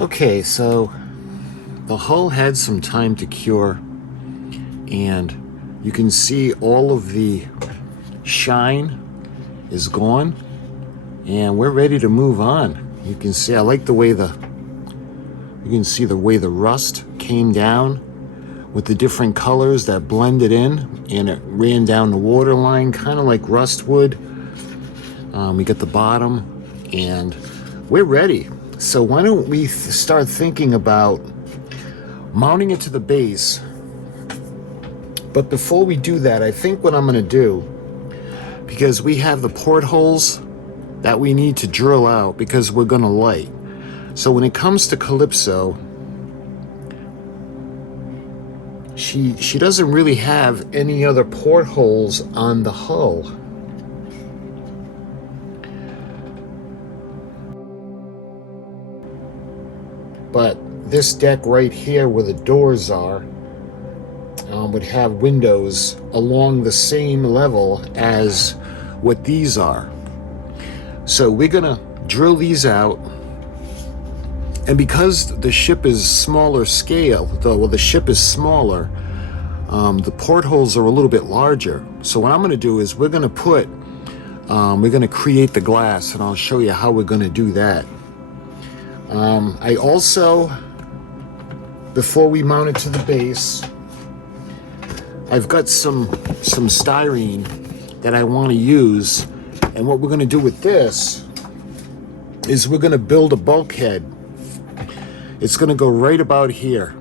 Okay, so the hull had some time to cure, and you can see all of the shine is gone, and we're ready to move on. You can see I like the way you can see the way the rust came down with the different colors that blended in, and it ran down the water line, kind of like rust would. We got the bottom, and we're ready. So why don't we start thinking about mounting it to the base. But before we do that, I think what I'm going to do, because we have the portholes that we need to drill out because we're going to light. So when it comes to CALYPSO, she doesn't really have any other portholes on the hull. But this deck right here where the doors are would have windows along the same level as what these are. So we're gonna drill these out, and because the ship is smaller scale, the ship is smaller, the portholes are a little bit larger. So what I'm gonna do is we're gonna create the glass, and I'll show you how we're gonna do that. I also, before we mount it to the base, I've got some styrene that I want to use, and what we're going to do with this is we're going to build a bulkhead. It's going to go right about here,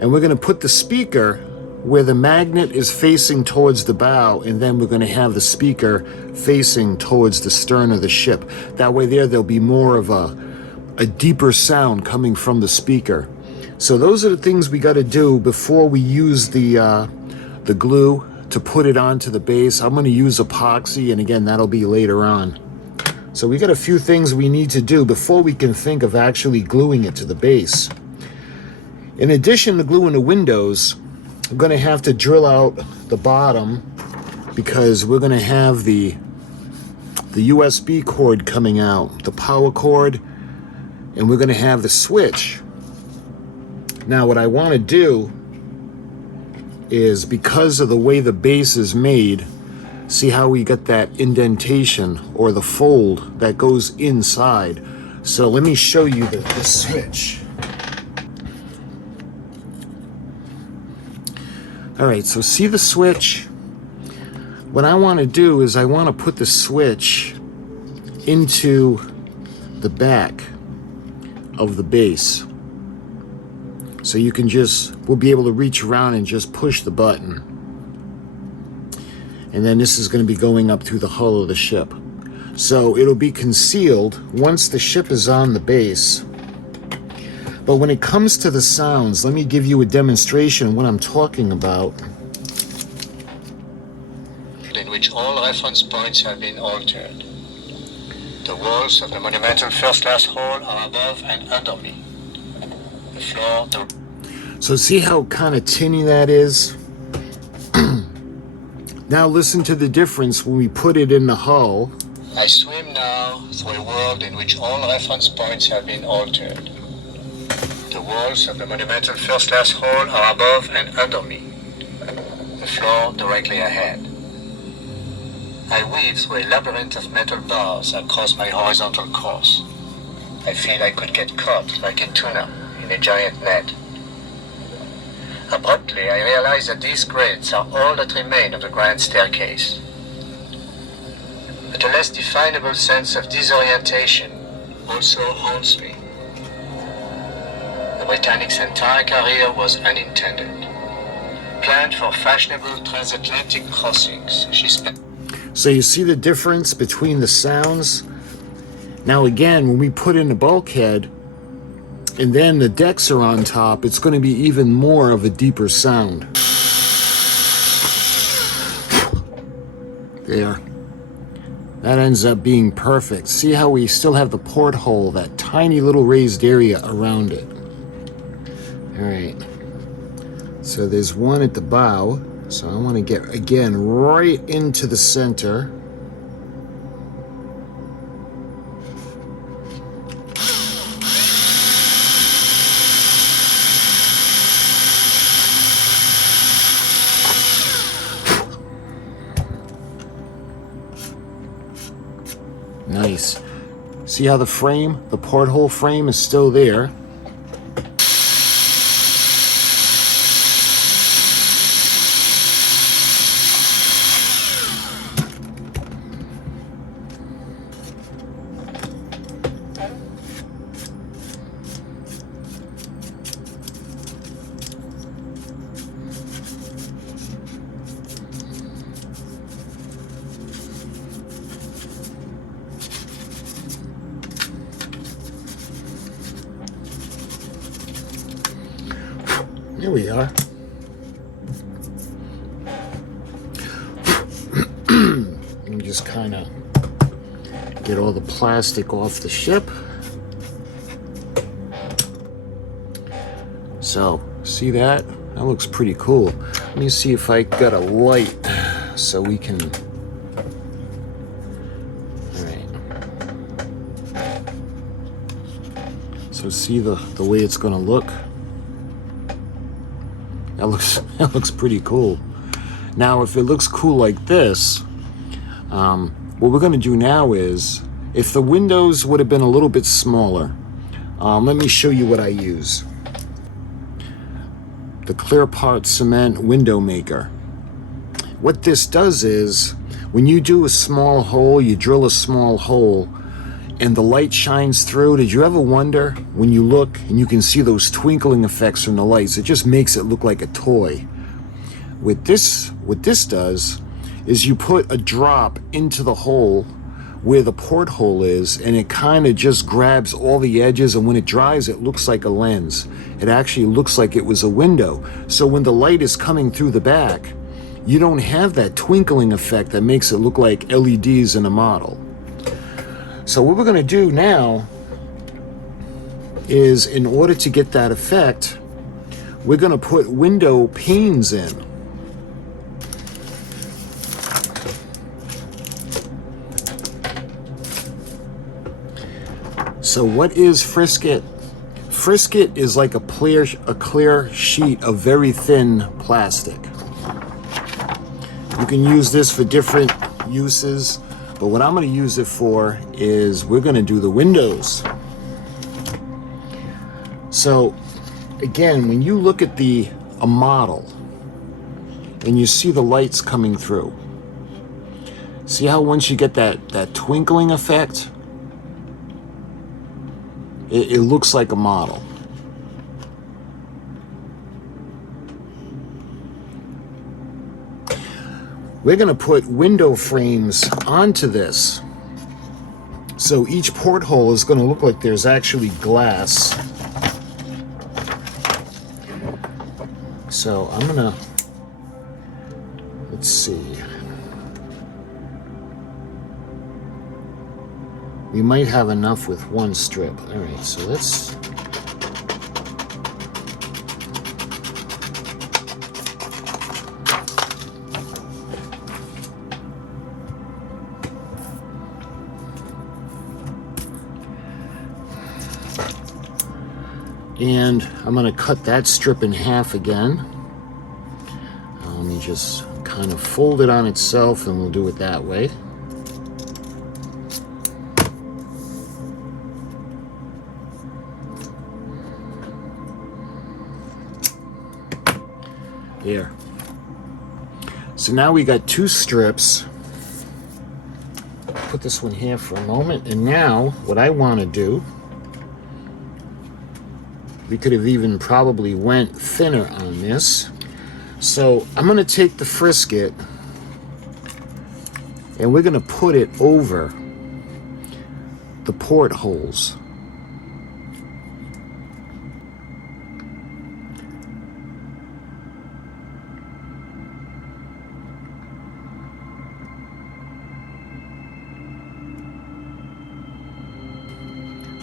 and we're going to put the speaker where the magnet is facing towards the bow, and then we're going to have the speaker facing towards the stern of the ship. That way there'll be more of a deeper sound coming from the speaker. So those are the things we got to do before we use the glue to put it onto the base. I'm going to use epoxy, and again, that'll be later on. So we got a few things we need to do before we can think of actually gluing it to the base. In addition to gluing the windows, I'm going to have to drill out the bottom, because we're going to have the USB cord coming out, the power cord, and we're going to have the switch. Now what I want to do is, because of the way the base is made, see how we got that indentation or the fold that goes inside. So let me show you the switch. All right, so see the switch? What I want to do is I want to put the switch into the back of the base. So you can we'll be able to reach around and just push the button. And then this is going to be going up through the hull of the ship. So it'll be concealed once the ship is on the base. But when it comes to the sounds, let me give you a demonstration of what I'm talking about. In which all reference points have been altered. The walls of the monumental first-class hall are above and under me. The floor, So see how kind of tinny that is? Now listen to the difference when we put it in the hull. I swim now through a world in which all reference points have been altered. The walls of the monumental first-class hall are above and under me. The floor directly ahead. I weave through a labyrinth of metal bars across my horizontal course. I feel I could get caught like a tuna in a giant net. Abruptly, I realize that these grids are all that remain of the grand staircase. But a less definable sense of disorientation also haunts me. The Britannic's entire career was unintended. Planned for fashionable transatlantic crossings, she spent... So you see the difference between the sounds? Now again, when we put in the bulkhead, and then the decks are on top, it's going to be even more of a deeper sound. There. That ends up being perfect. See how we still have the porthole, that tiny little raised area around it. All right. So there's one at the bow. So I want to get, again, right into the center. See how the frame, the porthole frame is still there. Here we are. Let me just kind of get all the plastic off the ship. So, see that? That looks pretty cool. Let me see if I got a light so we can... Alright. So see the way it's going to look? That looks pretty cool. Now, if it looks cool like this, what we're going to do now is, if the windows would have been a little bit smaller, let me show you what I use. The Clear Part Cement Window Maker. What this does is, when you do a small hole, you drill a small hole, and the light shines through, did you ever wonder when you look and you can see those twinkling effects from the lights? It just makes it look like a toy. What this does is you put a drop into the hole where the porthole is, and it kind of just grabs all the edges, and when it dries, it looks like a lens. It actually looks like it was a window. So when the light is coming through the back, you don't have that twinkling effect that makes it look like LEDs in a model. So what we're going to do now is, in order to get that effect, we're going to put window panes in. So what is Frisket? Frisket is like a clear sheet of very thin plastic. You can use this for different uses. But what I'm going to use it for is, we're going to do the windows. So, again, when you look at a model and you see the lights coming through, see how once you get that twinkling effect, it looks like a model. We're going to put window frames onto this. So each porthole is going to look like there's actually glass. So I'm going to, let's see. We might have enough with one strip. All right, so let's... And I'm going to cut that strip in half again. Let me just kind of fold it on itself, and we'll do it that way. There. So now we got two strips. Put this one here for a moment, and now what I want to do, we could have even probably went thinner on this. So I'm going to take the Frisket and we're going to put it over the portholes.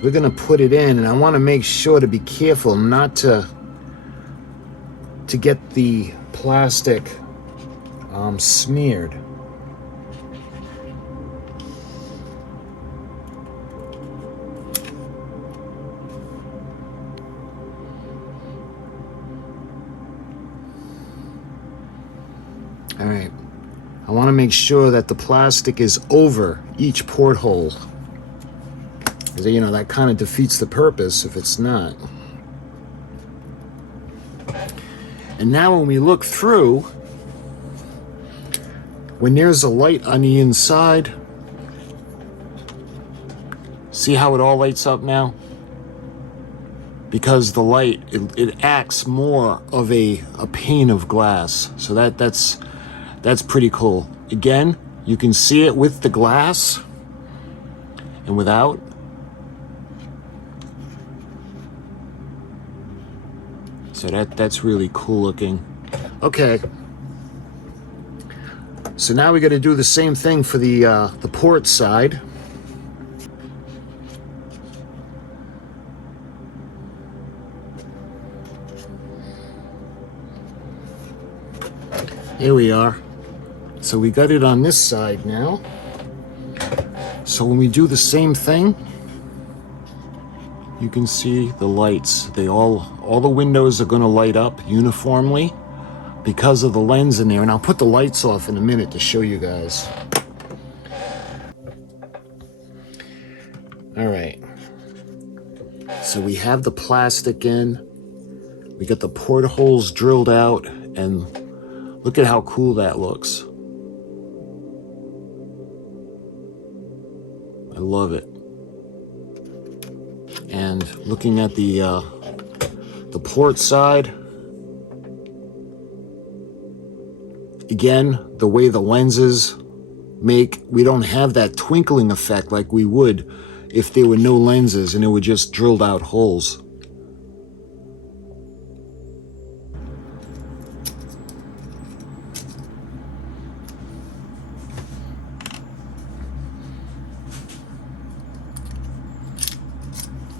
We're going to put it in, and I want to make sure to be careful not to get the plastic smeared. All right. I want to make sure that the plastic is over each porthole. You know, that kind of defeats the purpose if it's not. And now when we look through, when there's a light on the inside, see how it all lights up now? Because the light, it acts more of a pane of glass. So that's pretty cool. Again, you can see it with the glass and without. So that's really cool looking. Okay. So now we got to do the same thing for the port side. Here we are. So we got it on this side now. So when we do the same thing, you can see the lights. They all the windows are going to light up uniformly because of the lens in there. And I'll put the lights off in a minute to show you guys. All right. So we have the plastic in. We got the portholes drilled out, and look at how cool that looks. I love it. And looking at the port side, again, the way the lenses make, we don't have that twinkling effect like we would if there were no lenses and it were just drilled out holes.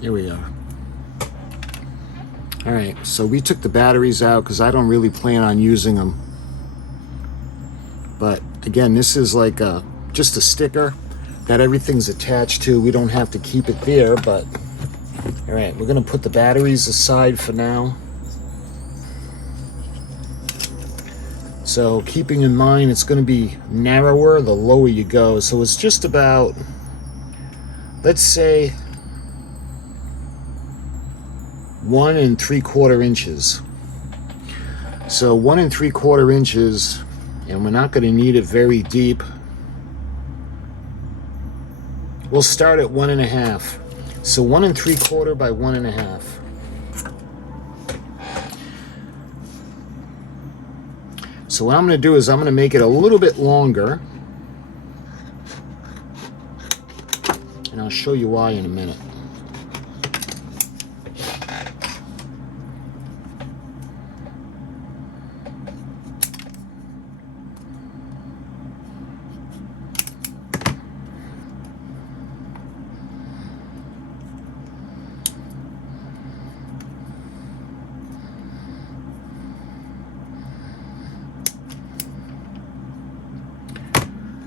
Here we are. All right, so we took the batteries out because I don't really plan on using them. But again, this is like just a sticker that everything's attached to. We don't have to keep it there, but all right, we're gonna put the batteries aside for now. So keeping in mind, it's gonna be narrower the lower you go. So it's just about, let's say, 1 3/4 inches. So 1 3/4 inches, and we're not going to need it very deep. We'll start at 1 1/2. So 1 3/4 by 1 1/2. So what I'm going to do is I'm going to make it a little bit longer, and I'll show you why in a minute.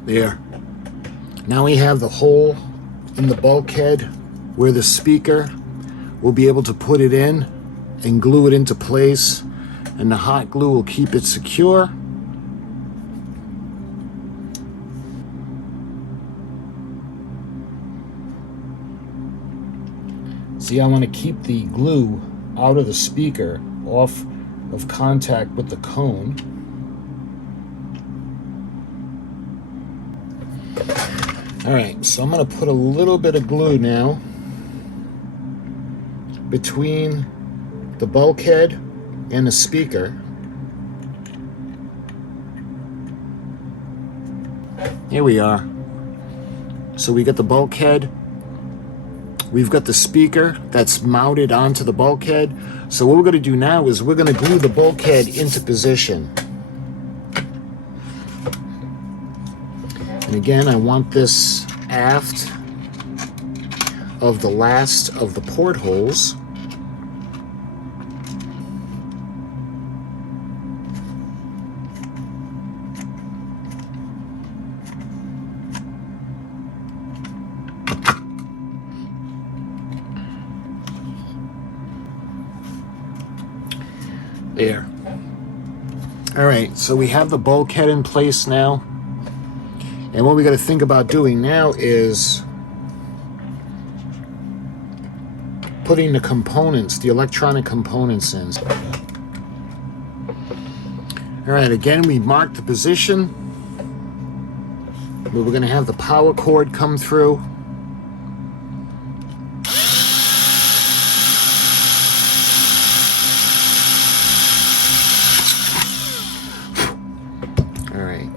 There. Now we have the hole in the bulkhead where the speaker will be able to put it in and glue it into place, and the hot glue will keep it secure. See, I want to keep the glue out of the speaker, off of contact with the cone. All right, so I'm going to put a little bit of glue now between the bulkhead and the speaker. Here we are. So we got the bulkhead. We've got the speaker that's mounted onto the bulkhead. So what we're going to do now is we're going to glue the bulkhead into position. And again, I want this aft of the last of the portholes. There. All right, so we have the bulkhead in place now. And what we got to think about doing now is putting the components, the electronic components in. All right, again, we marked the position where we're going to have the power cord come through. All right.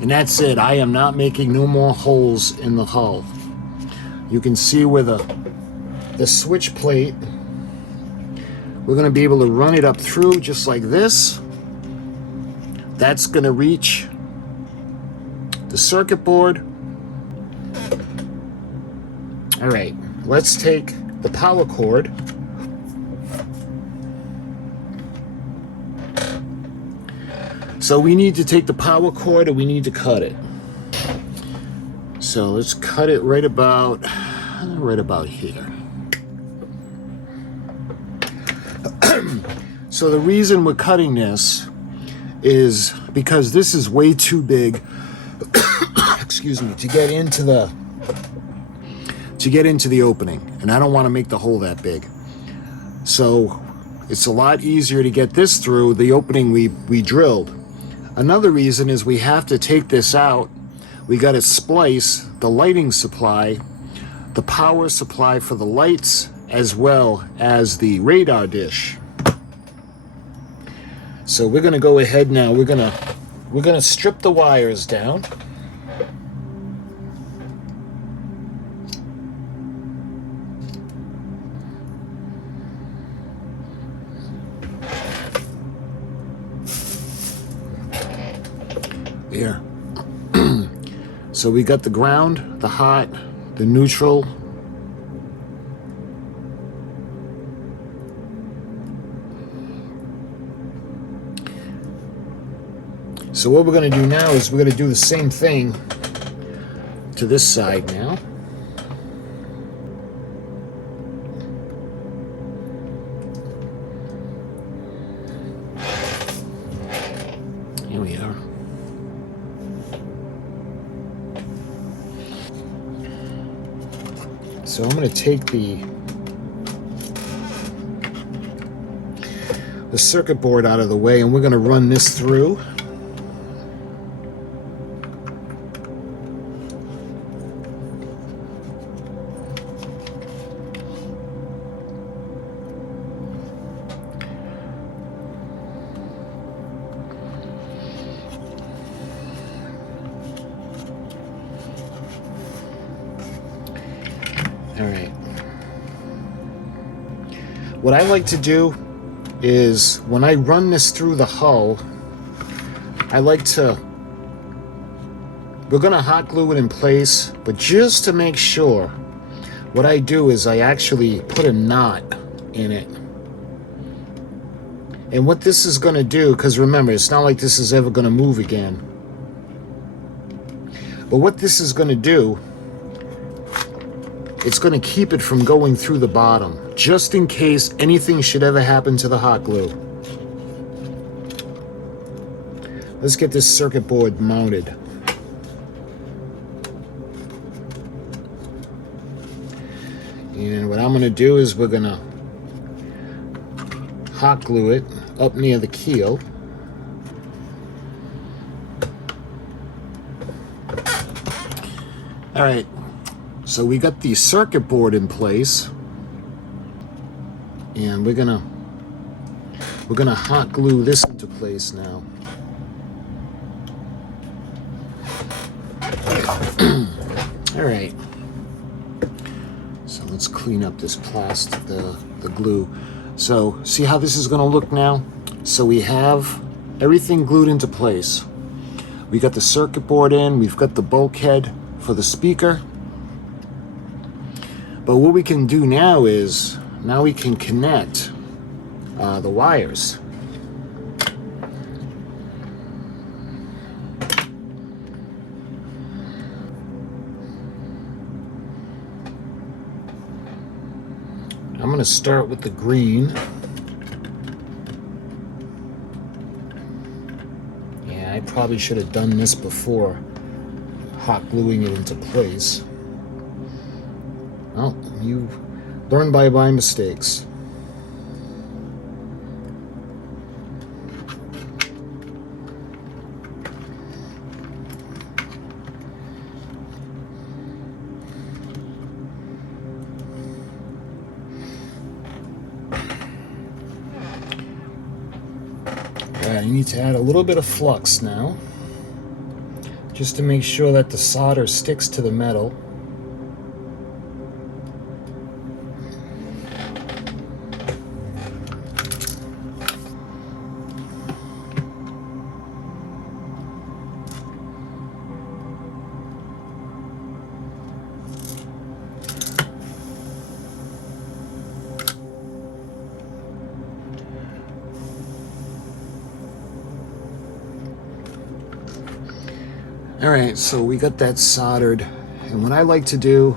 And that's it. I am not making no more holes in the hull. You can see where the switch plate, we're going to be able to run it up through just like this. That's going to reach the circuit board. All right, let's take the power cord. So we need to take the power cord and we need to cut it. So let's cut it right about here. So the reason we're cutting this is because this is way too big excuse me, to get into the opening, and I don't want to make the hole that big. So it's a lot easier to get this through the opening we drilled. Another reason is we have to take this out. We got to splice the lighting supply, the power supply for the lights, as well as the radar dish. So we're going to go ahead now. We're going to strip the wires down. There. So we got the ground, the hot, the neutral. So what we're going to do now is we're going to do the same thing to this side now. Here we are. So I'm going to take the circuit board out of the way, and we're going to run this through. All right. What I like to do is when I run this through the hull, we're going to hot glue it in place, but just to make sure, what I do is I actually put a knot in it. And what this is going to do, because remember, it's not like this is ever going to move again. But what this is going to do, it's going to keep it from going through the bottom, just in case anything should ever happen to the hot glue. Let's get this circuit board mounted. And what I'm going to do is we're going to hot glue it up near the keel. All right. So we got the circuit board in place, and we're gonna hot glue this into place now. All right. So let's clean up this plastic, the glue. So see how this is gonna look now? So we have everything glued into place. We got the circuit board in. We've got the bulkhead for the speaker. But what we can do now is, now we can connect the wires. I'm going to start with the green. Yeah, I probably should have done this before hot gluing it into place. Well, you learn by mistakes. You need to add a little bit of flux now, just to make sure that the solder sticks to the metal. Alright, so we got that soldered, and what I like to do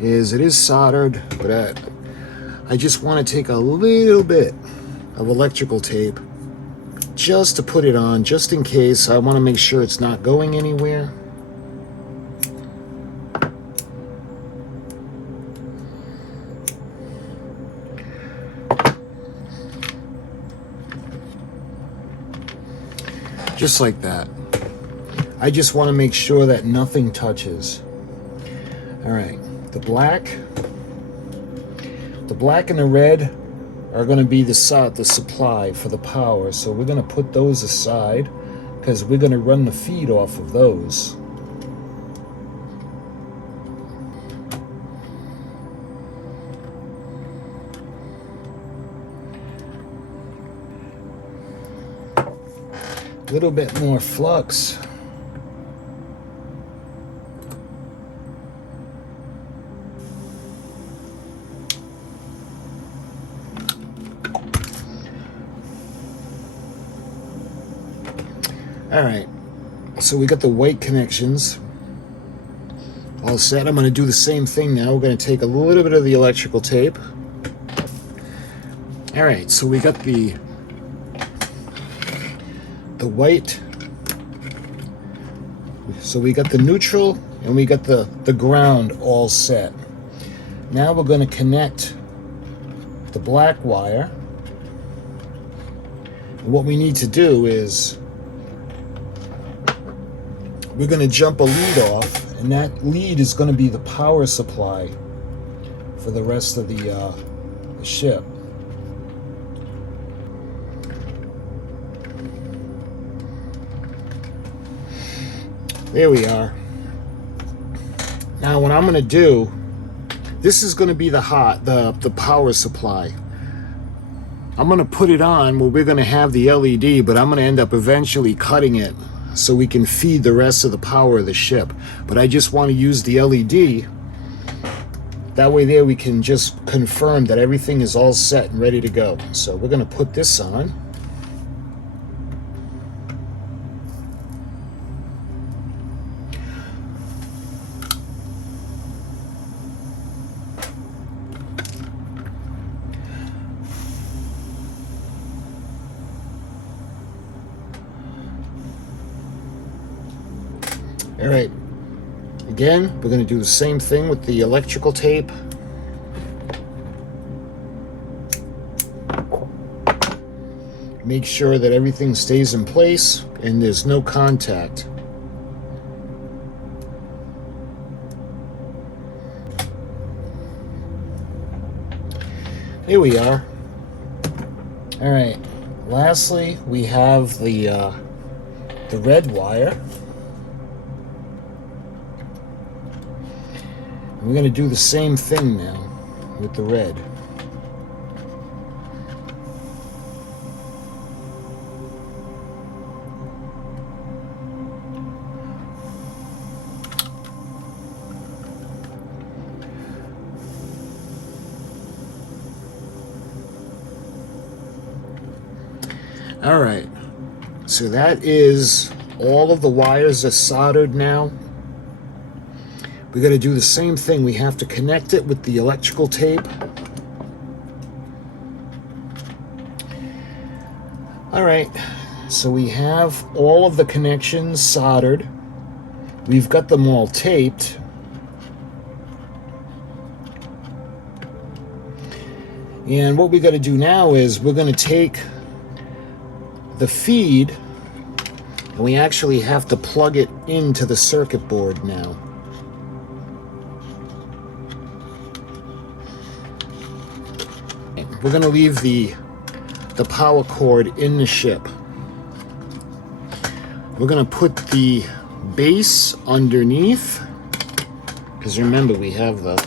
is, it is soldered, but I just want to take a little bit of electrical tape just to put it on, just in case. I want to make sure it's not going anywhere. Just like that. I just want to make sure that nothing touches. Alright, the black and the red are going to be the supply for the power, so we're going to put those aside because we're going to run the feed off of those. A little bit more flux. Alright, so we got the white connections all set. I'm going to do the same thing now. We're going to take a little bit of the electrical tape. Alright, so we got the white. So we got the neutral and we got the ground all set. Now we're going to connect the black wire. And what we need to do is, we're going to jump a lead off, and that lead is going to be the power supply for the rest of the ship. There we are. Now what I'm going to do, this is going to be the power supply. I'm going to put it on where we're going to have the LED, but I'm going to end up eventually cutting it so we can feed the rest of the power of the ship. But I just want to use the LED. That way there we can just confirm that everything is all set and ready to go. So we're going to put this on. All right, again, we're going to do the same thing with the electrical tape. Make sure that everything stays in place and there's no contact. Here we are. All right, lastly, we have the red wire. We're going to do the same thing now with the red. All right, so that is all of the wires are soldered now. We're going to do the same thing. We have to connect it with the electrical tape. All right, so we have all of the connections soldered. We've got them all taped. And what we got to do now is we're going to take the feed and we actually have to plug it into the circuit board now. We're going to leave the power cord in the ship. We're going to put the base underneath, because remember we have the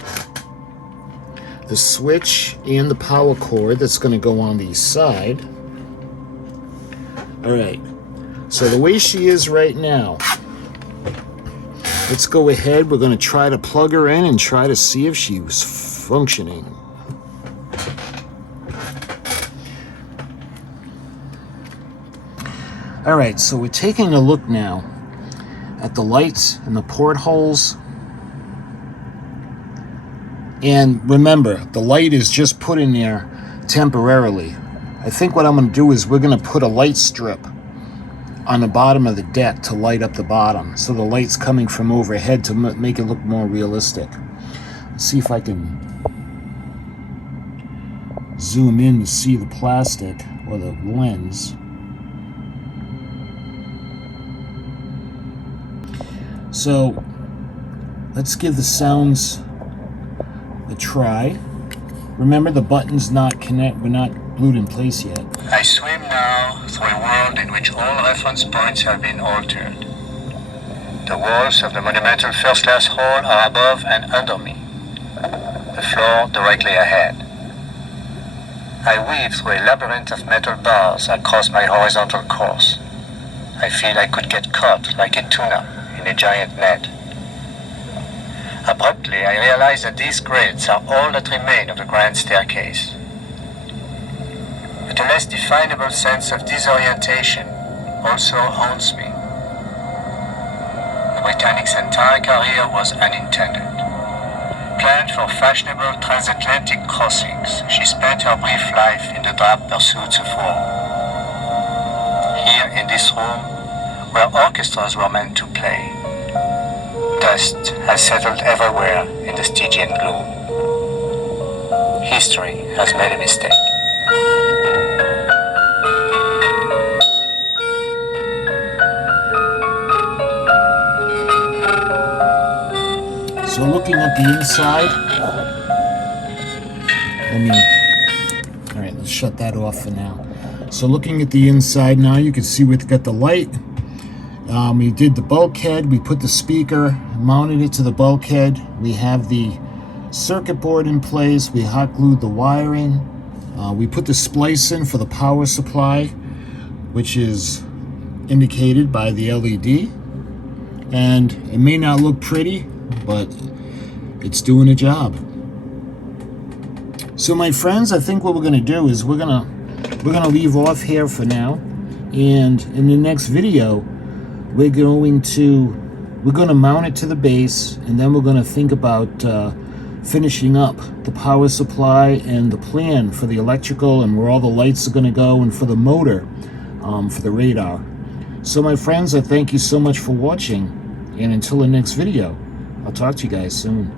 switch and the power cord that's going to go on the side. All right, so the way she is right now, let's go ahead. We're going to try to plug her in and try to see if she's functioning. All right, so we're taking a look now at the lights and the portholes. And remember, the light is just put in there temporarily. I think what I'm going to do is we're going to put a light strip on the bottom of the deck to light up the bottom. So the light's coming from overhead to make it look more realistic. Let's see if I can zoom in to see the plastic or the lens. So let's give the sounds a try. Remember, the button's not we're not glued in place yet. I swim now through a world in which all reference points have been altered. The walls of the monumental first-class hall are above and under me. The floor directly ahead. I weave through a labyrinth of metal bars across my horizontal course. I feel I could get caught like a tuna in a giant net. Abruptly, I realize that these grids are all that remain of the grand staircase. But a less definable sense of disorientation also haunts me. The Britannic's entire career was unintended. Planned for fashionable transatlantic crossings, she spent her brief life in the drab pursuits of war. Here in this room, where orchestras were meant to play, dust has settled everywhere in the Stygian gloom. History has made a mistake. So looking at the inside, all right, let's shut that off for now. So looking at the inside now, you can see we've got the light. We did the bulkhead, we put the speaker, mounted it to the bulkhead. We have the circuit board in place, we hot glued the wiring. We put the splice in for the power supply, which is indicated by the LED. And it may not look pretty, but it's doing a job. So my friends, I think what we're gonna do is we're gonna leave off here for now. And in the next video, we're going to mount it to the base, and then we're going to think about finishing up the power supply and the plan for the electrical and where all the lights are going to go, and for the motor, for the radar. So my friends, I thank you so much for watching, and until the next video, I'll talk to you guys soon.